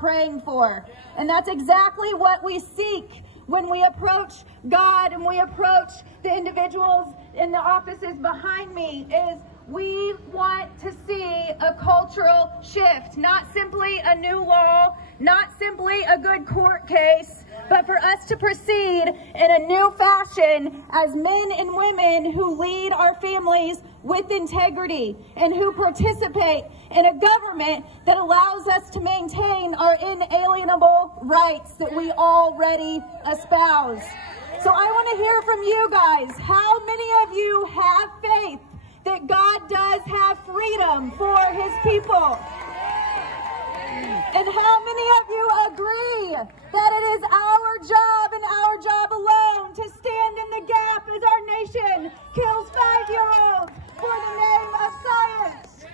praying for. And that's exactly what we seek when we approach God and we approach the individuals in the offices behind me, is we want to see a cultural shift, not simply a new law, not simply a good court case, but for us to proceed in a new fashion as men and women who lead our families with integrity and who participate in a government that allows us to maintain our inalienable rights that we already espouse. So I want to hear from you guys. How many of you have faith that God does have freedom for his people? And how many of you agree that it is our job and our job alone to stand in the gap as our nation kills 5-year-olds for the name of science?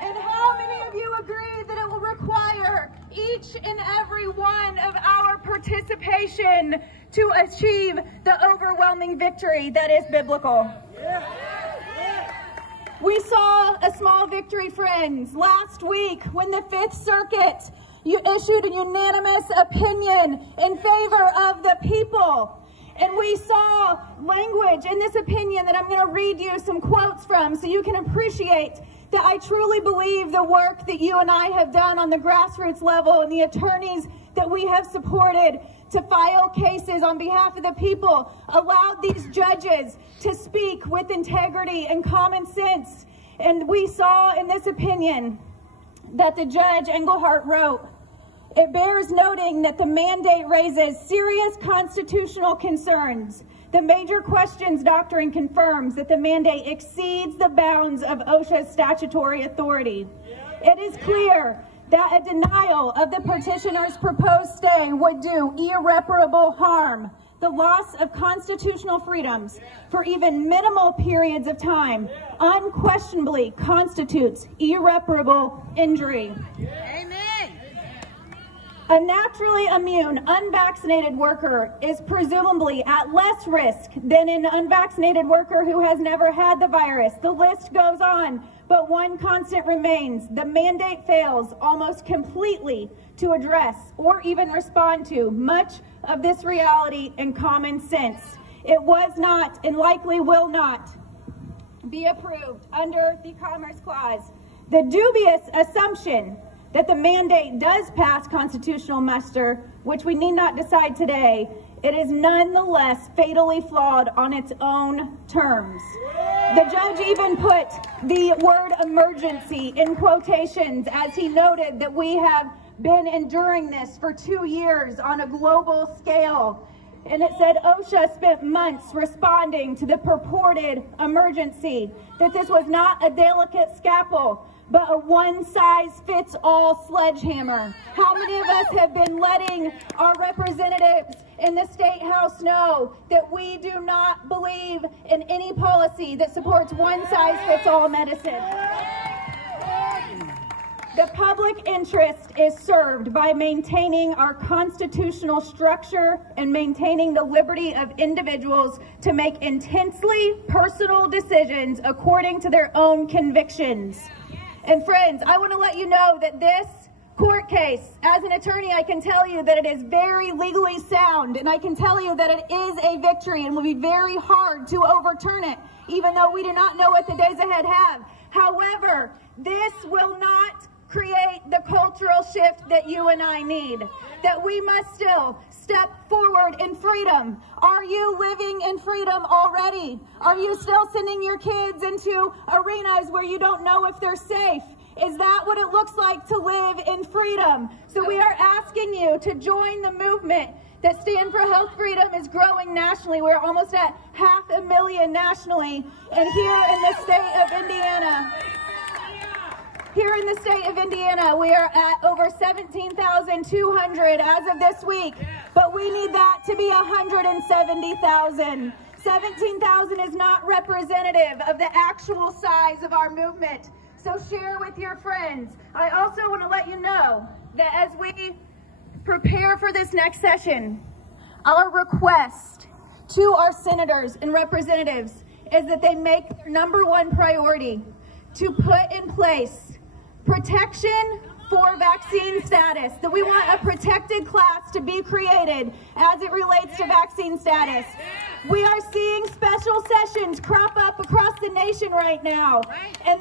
And how many of you agree that it will require each and every one of our participation to achieve the overwhelming victory that is biblical? We saw a small victory, friends, last week when the Fifth Circuit issued a unanimous opinion in favor of the people. And we saw language in this opinion that I'm going to read you some quotes from so you can appreciate that I truly believe the work that you and I have done on the grassroots level and the attorneys that we have supported to file cases on behalf of the people allowed these judges to speak with integrity and common sense. And we saw in this opinion that the judge Engelhardt wrote, "It bears noting that the mandate raises serious constitutional concerns. The major questions doctrine confirms that the mandate exceeds the bounds of OSHA's statutory authority. It is clear that a denial of the petitioner's proposed stay would do irreparable harm. The loss of constitutional freedoms for even minimal periods of time unquestionably constitutes irreparable injury." Amen. A naturally immune, unvaccinated worker is presumably at less risk than an unvaccinated worker who has never had the virus. The list goes on, but one constant remains. The mandate fails almost completely to address or even respond to much of this reality and common sense. It was not and likely will not be approved under the Commerce Clause. The dubious assumption that the mandate does pass constitutional muster, which we need not decide today, it is nonetheless fatally flawed on its own terms. The judge even put the word emergency in quotations as he noted that we have been enduring this for 2 years on a global scale. And it said OSHA spent months responding to the purported emergency, that this was not a delicate scalpel, but a one-size-fits-all sledgehammer. How many of us have been letting our representatives in the State House know that we do not believe in any policy that supports one-size-fits-all medicine? The public interest is served by maintaining our constitutional structure and maintaining the liberty of individuals to make intensely personal decisions according to their own convictions. And friends, I want to let you know that this court case, as an attorney, I can tell you that it is very legally sound, and I can tell you that it is a victory and will be very hard to overturn it, even though we do not know what the days ahead have. However, this will not create the cultural shift that you and I need, that we must still step forward in freedom. Are you living in freedom already? Are you still sending your kids into arenas where you don't know if they're safe? Is that what it looks like to live in freedom? So we are asking you to join the movement that Stand for Health Freedom is growing nationally. We're almost at 500,000 nationally. And here in the state of Indiana, we are at over 17,200 as of this week, but we need that to be 170,000. 17,000 is not representative of the actual size of our movement. So share with your friends. I also want to let you know that as we prepare for this next session, our request to our senators and representatives is that they make their #1 priority to put in place protection for vaccine status, that we want a protected class to be created as it relates to vaccine status. We are seeing special sessions crop up across the nation right now, and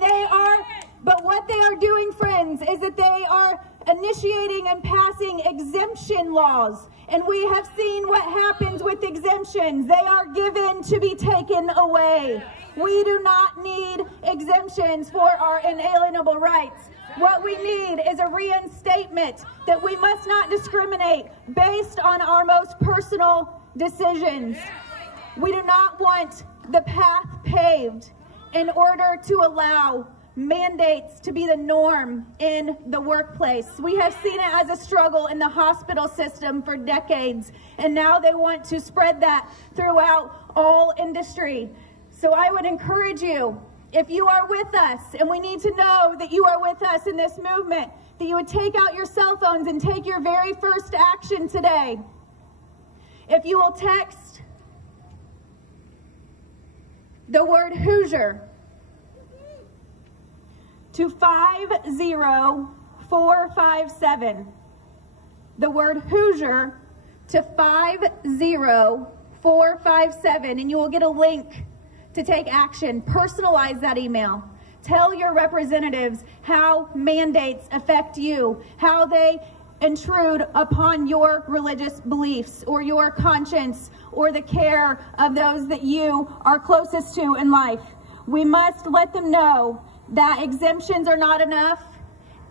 but what they are doing, friends, is that they are initiating and passing exemption laws. And we have seen what happens with exemptions. They are given to be taken away. We do not need exemptions for our inalienable rights. What we need is a reinstatement that we must not discriminate based on our most personal decisions. We do not want the path paved in order to allow mandates to be the norm in the workplace. We have seen it as a struggle in the hospital system for decades, and now they want to spread that throughout all industry. So I would encourage you, if you are with us, and we need to know that you are with us in this movement, that you would take out your cell phones and take your very first action today. If you will text the word Hoosier to 50457. The word Hoosier to 50457, and you will get a link to take action. Personalize that email. Tell your representatives how mandates affect you, how they intrude upon your religious beliefs or your conscience or the care of those that you are closest to in life. We must let them know that exemptions are not enough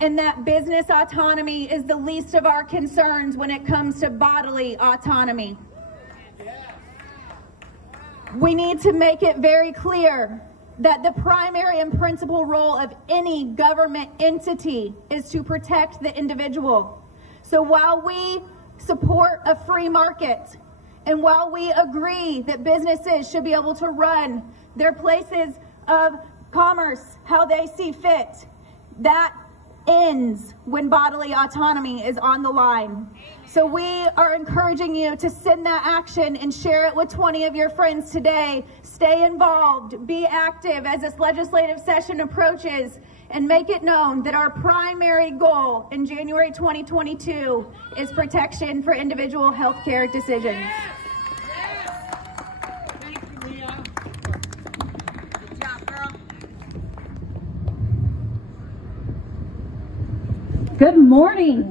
and that business autonomy is the least of our concerns when it comes to bodily autonomy. We need to make it very clear that the primary and principal role of any government entity is to protect the individual. So while we support a free market and while we agree that businesses should be able to run their places of commerce how they see fit, that ends when bodily autonomy is on the line. So we are encouraging you to send that action and share it with 20 of your friends today. Stay involved, be active as this legislative session approaches, and make it known that our primary goal in January 2022 is protection for individual health care decisions. Thank you, Leah. Good job, girl. Good morning.